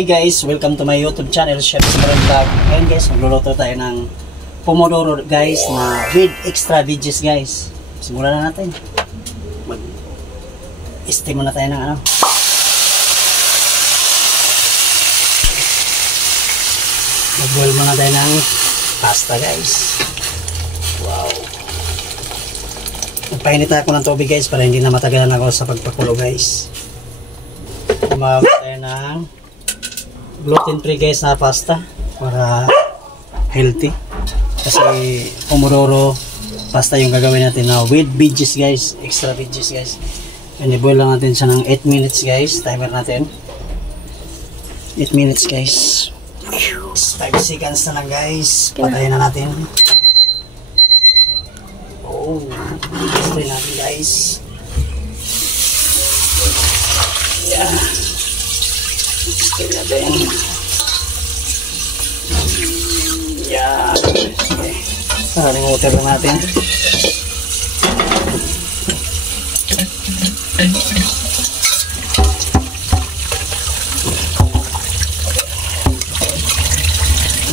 Hi guys, welcome to my YouTube channel, Chef Simaran Vlog. Ngayon guys, magluluto tayo ng pomodoro guys na with extra veggies guys. Simulan na natin. Mag-steam muna tayo ng ano. Mag-boil muna tayo ng pasta guys. Wow. Magpainit ako ng tubig guys para hindi na matagalan ako sa pagpakulo guys. Gumamit tayo ng gluten-free guys na pasta para healthy. Kasi pomodoro pasta yung gagawin natin na with veggies guys, extra veggies guys. And i-boil lang natin siya ng 8 minutes guys. Timer natin 8 minutes guys. 5 seconds na lang guys. Patayin na natin. Oh, try natin guys. Yeah. Try natin. Yeah. Okay. Saling water lang natin.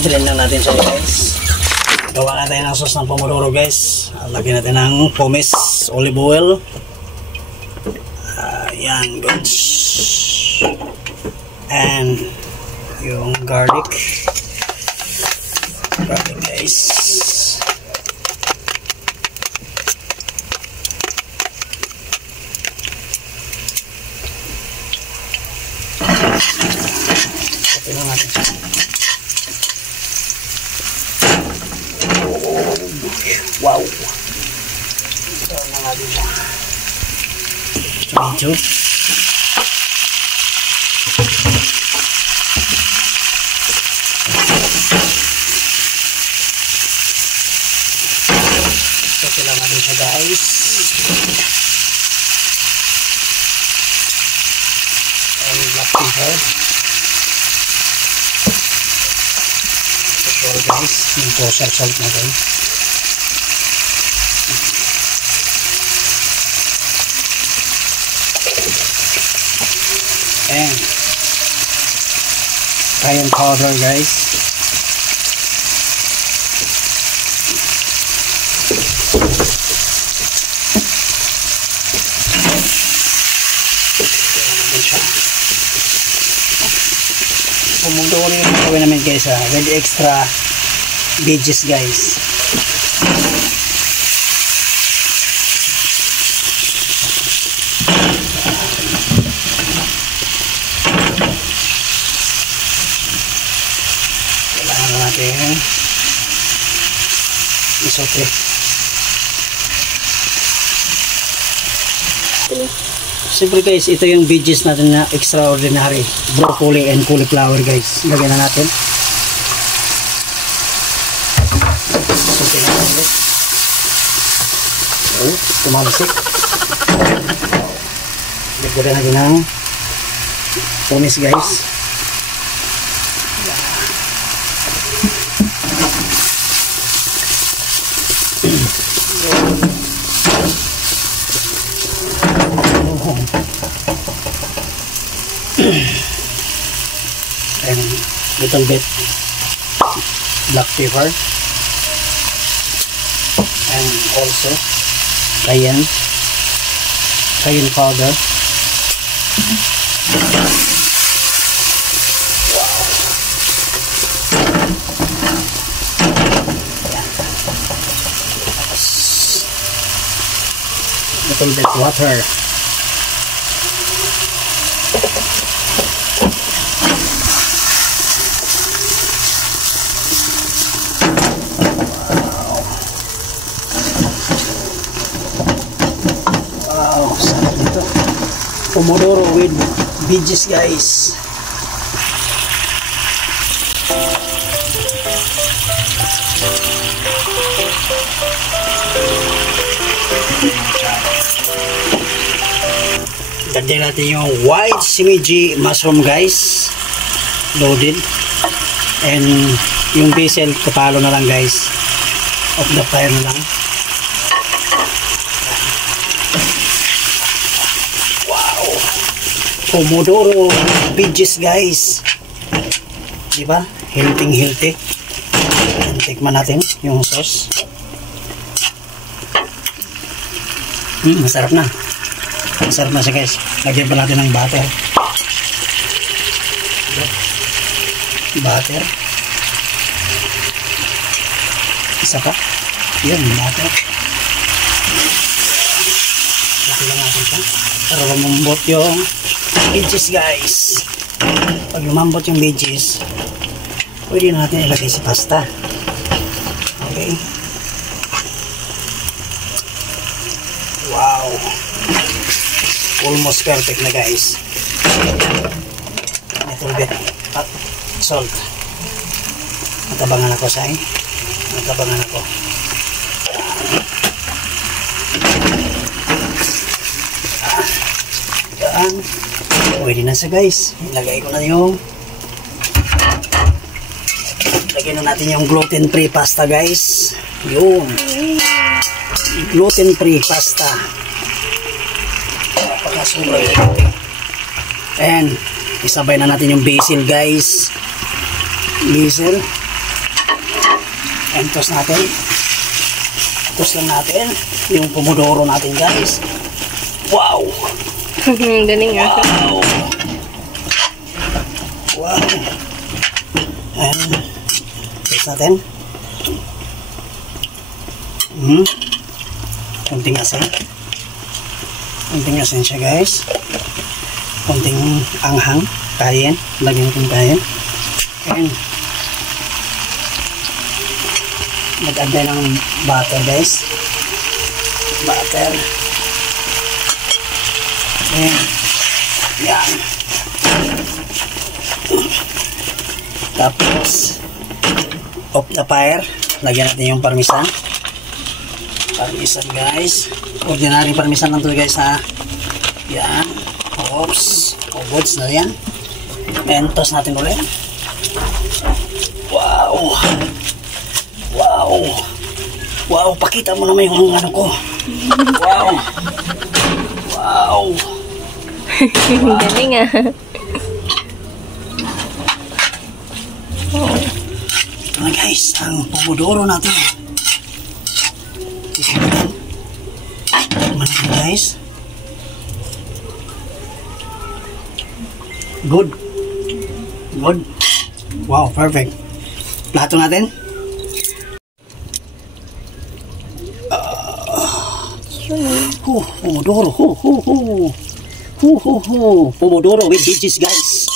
Blend lang natin siya guys. Gawa natin ng sauce ng pomodoro guys. Lagyan natin ng pumice, olive oil. Yan guys. And yung garlic. Garlic guys. Ito lang natin siya. Wow. Ito na nga din siya. Medyo. Ito lang nga din siya guys. And black pepper. Sorry guys. Yung kosher salt natin. And cayenne powder guys. Pomodoro yung gawin namin guys with extra veggies guys. Isote. Siyempre guys, ito yung veggies natin na extraordinary. Broccoli and cauliflower guys. Lagyan na natin. Isote na natin. Oh, tumalsik. Lagyan natin ng pumice guys. And little bit black pepper and also cayenne powder. Wow. Little bit water. Pomodoro with veggies guys. Dagdagan natin yung white shimiji mushroom guys. Loaded. And yung basil kapalo na lang guys. Off the fire na lang. Pomodoro veggies guys. Diba? Healthy. Tikman natin yung sauce. Masarap na. Masarap na siya guys. Lagyan pa natin ng butter. Butter. Isa pa. Yan, butter. Lagyan lang natin ito. Para lumambot yung veggies guys. Pag lumambot yung veggies, pwede natin ilagay sa pasta. Okay. Wow. Almost perfect na guys. A little bit salt. Natabangan ako sa natabangan ako. Yan. Pwede na siya guys. Ilagay ko na yung lagyan na natin yung gluten-free pasta guys. Yun. Gluten-free pasta. Napakasura yun. And isabay na natin yung basil guys. Basil. And toast natin. Toast lang natin yung pomodoro natin guys. Wow. Galing nga. Wow. Wow. And toast natin. Konting asin. Konting asin siya guys. Konting anghang. Kayen. Lagyan natin kayen. And mag-add tayo ng butter guys. Butter. And yan. Tapos off the fire. Lagyan natin yung parmesan. Parmesan guys. Ordinary parmesan lang to guys ha. Yan. Oops. Goods na yan. And toss natin ulit. Wow. Wow. Wow. Pakita mo naman yung ano ko. Wow. Wow. Galing ah. Ito na guys. Ang pomodoro natin. Tikman natin guys. Good. Good. Wow, perfect. Plato natin. Pomodoro. Pomodoro with veggies guys.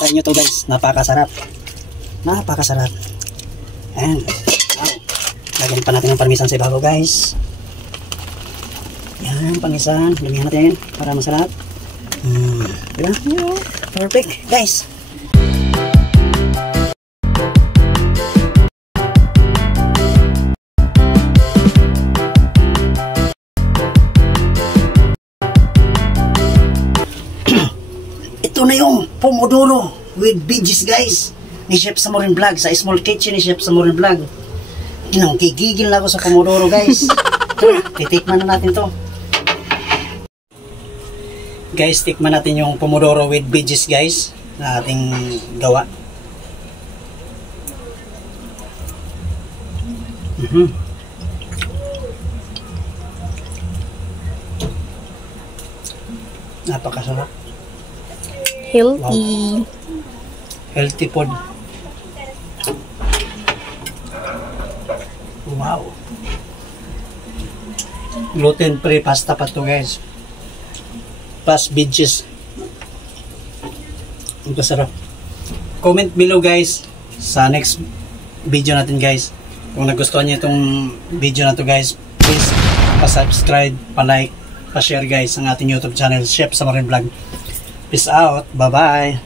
Try nyo to guys. Napakasarap. Napakasarap. And lagyan pa natin ng parmesan sa ibabaw guys. Yan, parmesan. Lagyan natin para masarap. Diba? Perfect guys. Ito na yung pomodoro with veggies guys. Ni Chef Samurin Vlog. Sa small kitchen ni Chef Samurin Vlog. Kigigil na ako sa pomodoro guys. Titikman na natin to. Guys, tikman natin yung pomodoro with veggies guys na ating gawa. Napakasarap. Healthy. Wow. Healthy food. Wow. Gluten-free pasta pa to guys. Plus veggies. Ang sarap. Comment below guys sa next video natin guys. Kung nagustuhan niyo itong video na to guys, please pa-subscribe, pa-like, pa-share guys ang ating YouTube channel, Chef Samurin Vlog. Peace out. Bye-bye.